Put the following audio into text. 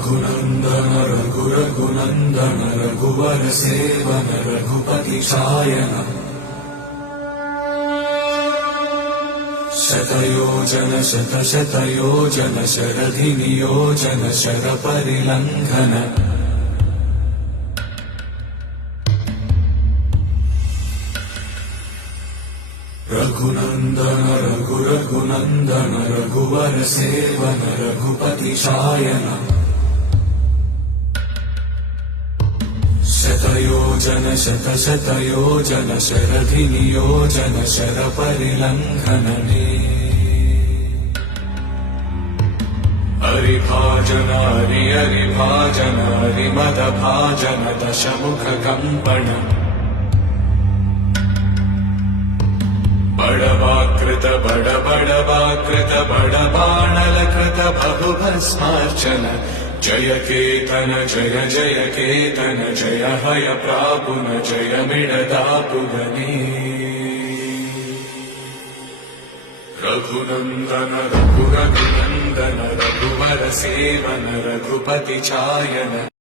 रघुनन्दन रघुरघुनन्दन रघुवर सेवन रघुपति चायन शतयोजन शतशतयोजन शरधि नियोजन शरपरिलङ्घन रघुनन्दन रघुरघुनन्दन रघुवर सेवन रघुपति चायन शतयोजन शतशतयोजन शरधि नियोजन शरपरिलङ्घनने हरिभाजन हरिभाजन हरिमदभाजन दशमुखकम्पण बड़वाकृत बड़वाकृत बड़बाणलकृत बहुभस्मार्चन जय केतन जय जय केतन जय हय प्रापुन जय मिडदापुगने रघुनन्दन रघुरघुनन्दन रघुवर सेवन रघुपति चायन